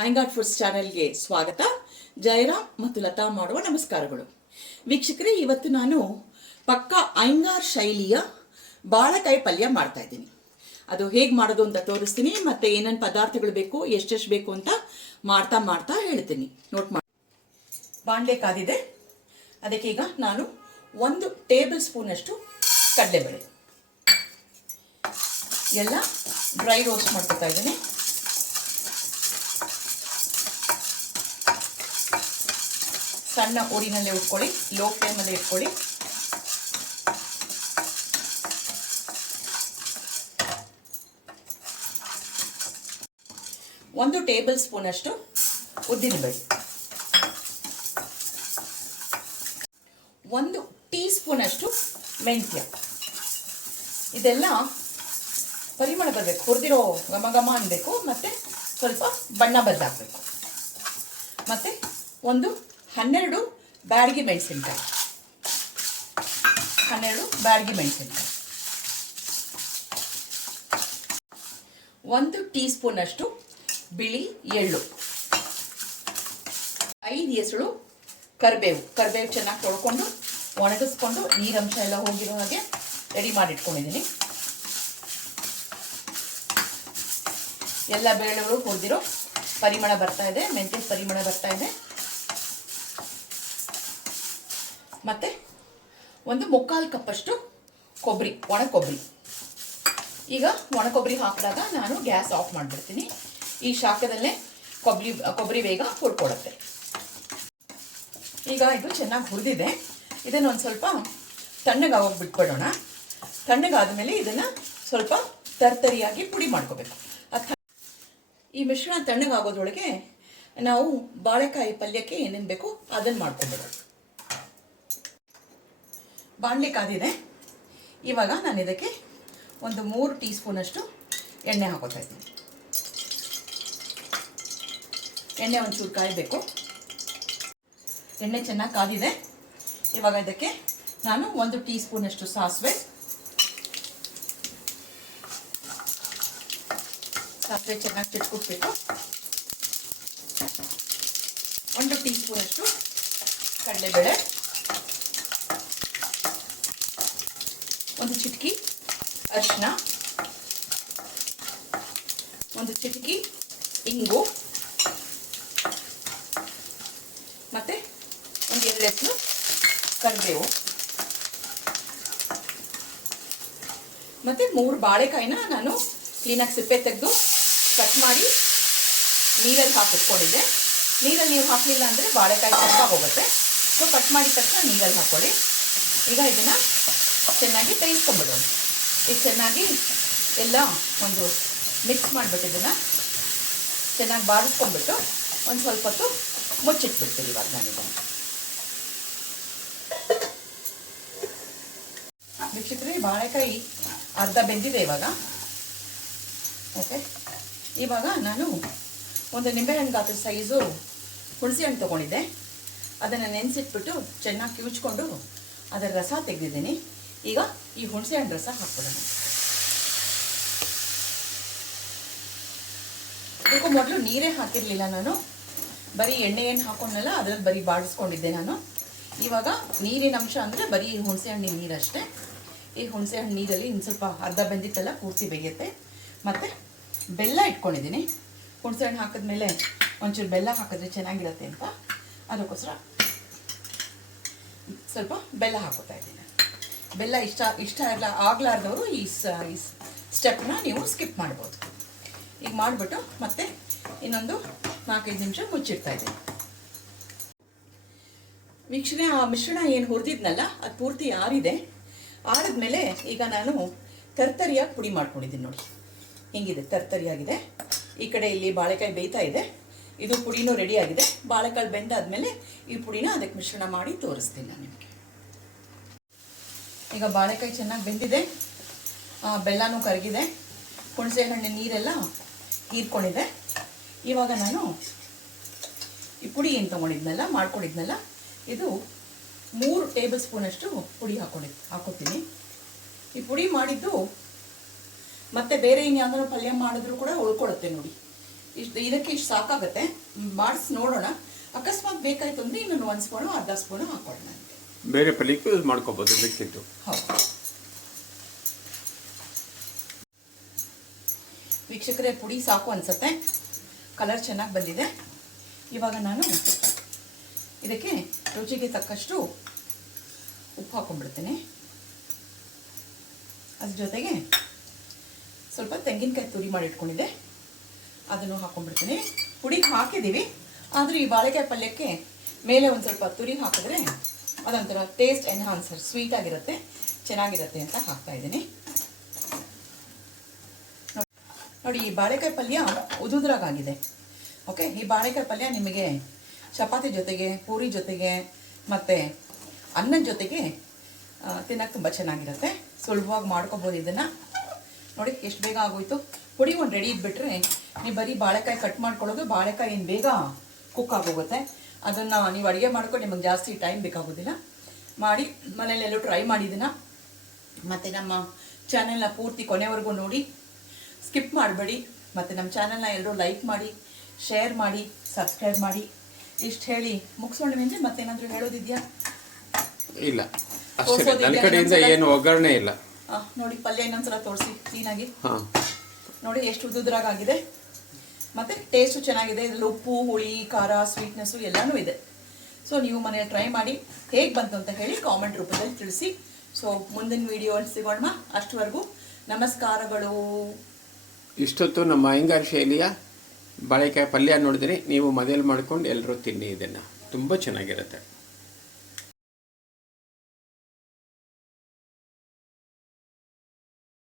ಐಂಗಾಟ್ foods ಚಾನೆಲ್ಗೆ ಸ್ವಾಗತ. ಜಯರಾಮ್ ಮತ್ತು ಲತಾ ಮಾಡುವ ನಮಸ್ಕಾರಗಳು. ವೀಕ್ಷಕರೇ, ಇವತ್ತು ನಾನು ಪಕ್ಕಾ ಐಂಗಾರ್ ಶೈಲಿಯ ಬಾಳೆಕಾಯಿ ಪಲ್ಯ ಮಾಡ್ತಾ ಇದ್ದೀನಿ. ಅದು ಹೇಗೆ ಮಾಡೋದು ಅಂತ ತೋರಿಸ್ತೀನಿ, ಮತ್ತೆ ಏನೇನು ಪದಾರ್ಥಗಳು ಬೇಕು, ಎಷ್ಟೆಷ್ಟು ಬೇಕು ಅಂತ ಮಾಡ್ತಾ ಮಾಡ್ತಾ ಹೇಳ್ತೀನಿ. ನೋಟ್ ಮಾಡಿ ಬಾಣಲೆ ಕಾದಿದೆ. ಅದಕ್ಕೆ ಈಗ ನಾನು ಒಂದು ಟೇಬಲ್ ಸ್ಪೂನಷ್ಟು ಕಡಲೆಬೇಳೆ. ಎಲ್ಲ ಡ್ರೈ ರೋಸ್ಟ್ ಮಾಡ್ಕೊತಾ ಇದ್ದೀನಿ. ಸಣ್ಣ ಊರಿನಲ್ಲೇ ಉಟ್ಕೊಳ್ಳಿ ಲೋ ಫ್ಲೇಮಲ್ಲೇ ಇಟ್ಕೊಳ್ಳಿ. ಒಂದು ಟೇಬಲ್ ಸ್ಪೂನ್ ಅಷ್ಟು ಉದ್ದಿನಬೇಳೆ ಒಂದು ಟೀ ಸ್ಪೂನ್ ಅಷ್ಟು ಮೆಂತ್ಯ. ಇದೆಲ್ಲ ಪರಿಮಳ ಬರಬೇಕು, ಹುರಿದಿರೋ ಘಮ ಘಮ ಅನ್ಬೇಕು, ಮತ್ತೆ ಸ್ವಲ್ಪ ಬಣ್ಣ ಬದಲಾಗಬೇಕು ಮತ್ತೆ ಒಂದು ಹನ್ನೆರಡು ಬ್ಯಾಡಗಿ ಮೆಣಸಿನ್ಕಾಯಿ. ಹನ್ನೆರಡು ಬ್ಯಾಡಗಿ ಮೆಣಸಿನ್ಕಾಯಿ. ಒಂದು ಟೀ ಸ್ಪೂನ್ ಅಷ್ಟು ಬಿಳಿ ಎಳ್ಳು. ಐದು ಹೆಸರು ಕರಿಬೇವು. ಕರಿಬೇವು ಚೆನ್ನಾಗಿ ತೊಳ್ಕೊಂಡು ಒಣಗಿಸ್ಕೊಂಡು ನೀರಂಶ ಎಲ್ಲ ಹೋಗಿರೋ ಹಾಗೆ ರೆಡಿ ಮಾಡಿಟ್ಕೊಂಡಿದ್ದೀನಿ. ಎಲ್ಲ ಬೇಳೆಗಳು ಹುರಿದಿರೋ ಪರಿಮಳ ಬರ್ತಾ ಇದೆ ಮೆಂತ್ಯ ಪರಿಮಳ ಬರ್ತಾ ಇದೆ. ಮತ್ತೆ ಒಂದು ಮುಕ್ಕಾಲು ಕಪ್ಪಷ್ಟು ಕೊಬ್ಬರಿ ಒಣ ಕೊಬ್ಬರಿ ಈಗ ಒಣ ಕೊಬ್ಬರಿ ಹಾಕಿದಾಗ ನಾನು ಗ್ಯಾಸ್ ಆಫ್ ಮಾಡಿಬಿಡ್ತೀನಿ. ಈ ಶಾಖದಲ್ಲೇ ಕೊಬ್ಬರಿ ಕೊಬ್ಬರಿ ಬೇಗ ಹುರ್ಕೊಡುತ್ತೆ. ಈಗ ಇದು ಚೆನ್ನಾಗಿ ಹುರಿದಿದೆ. ಇದನ್ನು ಒಂದು ಸ್ವಲ್ಪ ತಣ್ಣಗಾಗೋಗಿ ಬಿಟ್ಬಿಡೋಣ. ತಣ್ಣಗಾದ ಮೇಲೆ ಇದನ್ನು ಸ್ವಲ್ಪ ತರ್ತರಿಯಾಗಿ ಪುಡಿ ಮಾಡ್ಕೋಬೇಕು. ಅದು ಈ ಮಿಶ್ರಣ ತಣ್ಣಗಾಗೋದ್ರೊಳಗೆ ನಾವು ಬಾಳೆಕಾಯಿ ಪಲ್ಯಕ್ಕೆ ಏನೇನು ಬೇಕು ಅದನ್ನು ಮಾಡ್ಕೊಬಿಡೋದು ಬಾಣಲೆ ಕಾದಿದೆ. ಇವಾಗ ನಾನು ಇದಕ್ಕೆ ಒಂದು ಮೂರು ಟೀ ಸ್ಪೂನಷ್ಟು ಎಣ್ಣೆ ಹಾಕೋತಾ ಇದ್ದೀನಿ. ಎಣ್ಣೆ ಒಂಚೂರು ಕಾಯಬೇಕು. ಎಣ್ಣೆ ಚೆನ್ನಾಗಿ ಕಾದಿದೆ. ಇವಾಗ ಇದಕ್ಕೆ ನಾನು ಒಂದು ಟೀ ಸ್ಪೂನಷ್ಟು ಸಾಸಿವೆ. ಸಾಸಿವೆ ಚೆನ್ನಾಗಿ ಚಿಟ್ಕೊಟ್ಬಿಟ್ಟು ಒಂದು ಟೀ ಸ್ಪೂನಷ್ಟು ಕಡಲೆಬೇಳೆ ಒಂದು ಚಿಟಕಿ ಅರಿಶಿನ, ಒಂದು ಚಿಟಕಿ, ಇಂಗು, ಮತ್ತು ಒಂದು ಎರಡು ಹೆಸರು ಕರಿಬೇವು. ಮತ್ತು ಮೂರು ಬಾಳೆಕಾಯಿನ ನಾನು ಕ್ಲೀನಾಗಿ ಸಿಪ್ಪೆ ತೆಗೆದು ಕಟ್ ಮಾಡಿ ನೀರಲ್ಲಿ ಹಾಕಿಟ್ಕೊಂಡಿದ್ದೆ ನೀರಲ್ಲಿ ನೀವು ಹಾಕಲಿಲ್ಲ ಅಂದರೆ ಬಾಳೆಕಾಯಿ ಹೋಗುತ್ತೆ. ಸೊ ಕಟ್ ಮಾಡಿದ ತಕ್ಷಣ ನೀರಲ್ಲಿ ಹಾಕ್ಕೊಳ್ಳಿ. ಈಗ ಇದನ್ನು ಚೆನ್ನಾಗಿ ಬೇಯಿಸ್ಕೊಂಬಿಡೋಣ. ಈಗ ಚೆನ್ನಾಗಿ ಎಲ್ಲ ಒಂದು ಮಿಕ್ಸ್ ಮಾಡಿಬಿಟ್ಟು ಇದನ್ನು ಚೆನ್ನಾಗಿ ಬಾರಿಸ್ಕೊಂಡ್ಬಿಟ್ಟು ಒಂದು ಸ್ವಲ್ಪ ಹೊತ್ತು ಮುಚ್ಚಿಟ್ಬಿಡ್ತೀನಿ ಇವಾಗ ನಾನು ಇದನ್ನು. ವೀಕ್ಷಕರೇ, ಬಾಳೆಕಾಯಿ ಅರ್ಧ ಬೆಂದಿದೆ ಇವಾಗ. ಓಕೆ ಇವಾಗ ನಾನು ಒಂದು ನಿಂಬೆಹಣ್ಣು ಗಾತ್ರ ಸೈಜು ಹುಣಸೆ ಹಣ್ಣು ತೊಗೊಂಡಿದ್ದೆ. ಅದನ್ನು ನೆನೆಸಿಟ್ಬಿಟ್ಟು ಚೆನ್ನಾಗಿ ಕಿವುಚ್ಕೊಂಡು ಅದರ ರಸ ತೆಗೆದಿದ್ದೀನಿ. ಈಗ ಈ ಹುಣಸೆ ಹಣ್ಣು ರಸ ಹಾಕ್ಬಿಡೋಣ. ಇದಕ್ಕೂ ಮೊದಲು ನೀರೇ ಹಾಕಿರಲಿಲ್ಲ ನಾನು. ಬರೀ ಎಣ್ಣೆ ಏನು ಹಾಕೊಂಡಲ್ಲ ಅದ್ರಲ್ಲಿ ಬರೀ ಬಾಡಿಸ್ಕೊಂಡಿದ್ದೆ ನಾನು. ಇವಾಗ ನೀರಿನ ಅಂಶ ಅಂದರೆ ಬರೀ ಹುಣಸೆ ಹಣ್ಣಿನ ನೀರಷ್ಟೇ ಈ ಹುಣಸೆ ಹಣ್ಣು ನೀರಲ್ಲಿ ಇನ್ನು ಸ್ವಲ್ಪ ಅರ್ಧ ಬೆಂದಿತ್ತಲ್ಲ, ಪೂರ್ತಿ ಬೇಯುತ್ತೆ. ಮತ್ತು ಬೆಲ್ಲ ಇಟ್ಕೊಂಡಿದ್ದೀನಿ. ಹುಣಸೆ ಹಣ್ಣು ಹಾಕಿದ್ಮೇಲೆ ಒಂಚೂರು ಬೆಲ್ಲ ಹಾಕಿದ್ರೆ ಚೆನ್ನಾಗಿರುತ್ತೆ ಅಂತ. ಅದಕ್ಕೋಸ್ಕರ ಸ್ವಲ್ಪ ಬೆಲ್ಲ ಹಾಕೋತಾ ಇದ್ದೀನಿ. ಬೆಲ್ಲ ಇಷ್ಟ ಇಷ್ಟ ಇಲ್ಲ ಆಗ್ಲಾರ್ದವರು ಈ ಸ್ಟೆಪ್ನ ನೀವು ಸ್ಕಿಪ್ ಮಾಡ್ಬೋದು. ಈಗ ಮಾಡಿಬಿಟ್ಟು ಮತ್ತೆ ಇನ್ನೊಂದು ನಾಲ್ಕೈದು ನಿಮಿಷ ಮುಚ್ಚಿಡ್ತಾ ಇದ್ದೀನಿ. ವೀಕ್ಷಣೆ, ಆ ಮಿಶ್ರಣ ಏನು ಹುರಿದಿದ್ನಲ್ಲ, ಅದು ಪೂರ್ತಿ ಆರಿದೆ. ಆರಿದ್ಮೇಲೆ ಈಗ ನಾನು ತರ್ತರಿಯಾಗಿ ಪುಡಿ ಮಾಡ್ಕೊಂಡಿದ್ದೀನಿ ನೋಡಿ. ಹಿಂಗಿದೆ, ತರ್ತರಿಯಾಗಿದೆ. ಈ ಕಡೆ ಇಲ್ಲಿ ಬಾಳೆಕಾಯಿ ಬೇಯ್ತಾ ಇದೆ. ಇದು ಪುಡಿನೂ ರೆಡಿಯಾಗಿದೆ ಬಾಳೆಕಾಳು ಬೆಂದಾದ್ಮೇಲೆ ಈ ಪುಡಿನ ಅದಕ್ಕೆ ಮಿಶ್ರಣ ಮಾಡಿ ತೋರಿಸ್ತೀನಿ ನಾನು ನಿಮಗೆ. ಈಗ ಬಾಳೆಕಾಯಿ ಚೆನ್ನಾಗಿ ಬೆಂದಿದೆ. ಬೆಲ್ಲನೂ ಕರಗಿದೆ. ಹುಣಸೆ ಹಣ್ಣಿನ ನೀರೆಲ್ಲ ಹೀರ್ಕೊಂಡಿದೆ. ಇವಾಗ ನಾನು ಈ ಪುಡಿ ಏನು ತೊಗೊಂಡಿದ್ನಲ್ಲ, ಮಾಡ್ಕೊಂಡಿದ್ನಲ್ಲ, ಇದು ಮೂರು ಟೇಬಲ್ ಸ್ಪೂನಷ್ಟು ಪುಡಿ ಹಾಕೊಂಡಿ ಹಾಕೋತೀನಿ. ಈ ಪುಡಿ ಮಾಡಿದ್ದು ಮತ್ತೆ ಬೇರೆ ಇನ್ಯಾವ್ದಾರು ಪಲ್ಯ ಮಾಡಿದ್ರು ಕೂಡ ಉಳ್ಕೊಳುತ್ತೆ ನೋಡಿ. ಇಷ್ಟು, ಇದಕ್ಕೆ ಇಷ್ಟು ಸಾಕಾಗುತ್ತೆ. ಮಾಡಿಸಿ ನೋಡೋಣ. ಅಕಸ್ಮಾತ್ ಬೇಕಾಯ್ತು ಅಂದರೆ ಇನ್ನೊಂದು ಒಂದು ಸ್ಪೂನು, ಅರ್ಧ ಸ್ಪೂನು ಹಾಕೊಳ್ಳೋಣ ಬೇರೆ ಪಲ್ಯಕ್ಕೂ ಯೂಸ್ ಮಾಡ್ಕೋಬೋದು ಮಿಕ್ಸಿದ್ದು ವೀಕ್ಷಕರೇ, ಪುಡಿ ಸಾಕು ಅನಿಸುತ್ತೆ. ಕಲರ್ ಚೆನ್ನಾಗಿ ಬಂದಿದೆ. ಇವಾಗ ನಾನು ಇದಕ್ಕೆ ರುಚಿಗೆ ತಕ್ಕಷ್ಟು ಉಪ್ಪು ಹಾಕೊಂಡ್ಬಿಡ್ತೀನಿ. ಅದ್ರ ಜೊತೆಗೆ ಸ್ವಲ್ಪ ತೆಂಗಿನಕಾಯಿ ತುರಿ ಮಾಡಿ ಇಟ್ಕೊಂಡಿದ್ದೆ. ಅದನ್ನು ಹಾಕೊಂಡ್ಬಿಡ್ತೀನಿ. ಪುಡಿ ಹಾಕಿದ್ದೀವಿ. ಆದರೂ ಈ ಬಾಳೆಕಾಯಿ ಪಲ್ಯಕ್ಕೆ ಮೇಲೆ ಒಂದು ಸ್ವಲ್ಪ ತುರಿ ಹಾಕಿದ್ರೆ ಅದೊಂಥರ ಟೇಸ್ಟ್ ಎನ್ಹಾನ್ಸರ್ ಸ್ವೀಟ್ ಆಗಿರುತ್ತೆ, ಚೆನ್ನಾಗಿರುತ್ತೆ ಅಂತ ಹಾಕ್ತಾ ಇದ್ದೀನಿ. ನೋಡಿ, ಈ ಬಾಳೆಕಾಯಿ ಪಲ್ಯ ಉದುದ್ರಾಗಿದೆ ಓಕೆ ಈ ಬಾಳೆಕಾಯಿ ಪಲ್ಯ ನಿಮಗೆ ಚಪಾತಿ ಜೊತೆಗೆ, ಪೂರಿ ಜೊತೆಗೆ, ಮತ್ತು ಅನ್ನದ ಜೊತೆಗೆ ತಿನ್ನಕ್ಕೆ ತುಂಬ ಚೆನ್ನಾಗಿರುತ್ತೆ. ಸುಲಭವಾಗಿ ಮಾಡ್ಕೊಬೋದು ಇದನ್ನು. ನೋಡಿ, ಎಷ್ಟು ಬೇಗ ಆಗೋಯ್ತು. ಪುಡಿ ಒಂದು ರೆಡಿ ಇದ್ಬಿಟ್ರೆ, ನೀವು ಬರೀ ಬಾಳೆಕಾಯಿ ಕಟ್ ಮಾಡ್ಕೊಳ್ಳೋದು, ಬಾಳೆಕಾಯಿ ಏನು ಬೇಗ ಕುಕ್ ಆಗೋಗುತ್ತೆ. ಅದನ್ನು ನೀವು ಅಡುಗೆ ಮಾಡ್ಕೊಂಡು ನಿಮಗೆ ಜಾಸ್ತಿ ಟೈಮ್ ಬೇಕಾಗೋದಿಲ್ಲ. ಮಾಡಿ ಮನೇಲೆಲ್ಲೂ ಟ್ರೈ ಮಾಡಿದ್ದೀನ ಮತ್ತು ನಮ್ಮ ಚಾನೆಲ್ನ ಪೂರ್ತಿ ಕೊನೆವರೆಗೂ ನೋಡಿ. ಸ್ಕಿಪ್ ಮಾಡಬೇಡಿ. ಮತ್ತು ನಮ್ಮ ಚಾನೆಲ್ನ ಎಲ್ಲರೂ ಲೈಕ್ ಮಾಡಿ ಶೇರ್ ಮಾಡಿ ಸಬ್ಸ್ಕ್ರೈಬ್ ಮಾಡಿ. ಇಷ್ಟು ಹೇಳಿ ಮುಗಿಸೋಣ ಮೇಲೆ ಮತ್ತೇನಾದರೂ ಹೇಳೋದಿದೆಯಾ? ಇಲ್ಲ. ಅಷ್ಟೇ. ನನ್ನ ಕಡೆಯಿಂದ ಏನು ಒಗ್ಗರಣೆ ಇಲ್ಲ. ಆ, ನೋಡಿ ಪಲ್ಯ ಇನ್ನೊಂದ್ಸಲ ತೋರಿಸಿ. ಕ್ಲೀನಾಗಿ ನೋಡಿ ಎಷ್ಟು ಉದ್ದುದ್ರಾಗಿದೆ ಮತ್ತು ಟೇಸ್ಟು ಚೆನ್ನಾಗಿದೆ. ಇದರಲ್ಲಿ ಉಪ್ಪು, ಹುಳಿ, ಖಾರ ಸ್ವೀಟ್ನೆಸ್ಸು ಎಲ್ಲನೂ ಇದೆ. ಸೊ ನೀವು ಮನೇಲಿ ಟ್ರೈ ಮಾಡಿ ಹೇಗೆ ಬಂತು ಅಂತ ಹೇಳಿ ಕಾಮೆಂಟ್ ರೂಪದಲ್ಲಿ ತಿಳಿಸಿ. ಸೊ ಮುಂದಿನ ವಿಡಿಯೋ ಸಿಗೋಣ. ಅಷ್ಟವರೆಗೂ ನಮಸ್ಕಾರಗಳು. ಇಷ್ಟೊತ್ತು ನಮ್ಮ ಅಯ್ಯಂಗಾರ್ ಶೈಲಿಯ ಬಾಳೆಕಾಯಿ ಪಲ್ಯ ನೋಡಿದ್ರೆ ನೀವು ಮನೇಲಿ ಮಾಡ್ಕೊಂಡು ಎಲ್ಲರೂ ತಿನ್ನಿ ಇದನ್ನು. ತುಂಬ ಚೆನ್ನಾಗಿರುತ್ತೆ.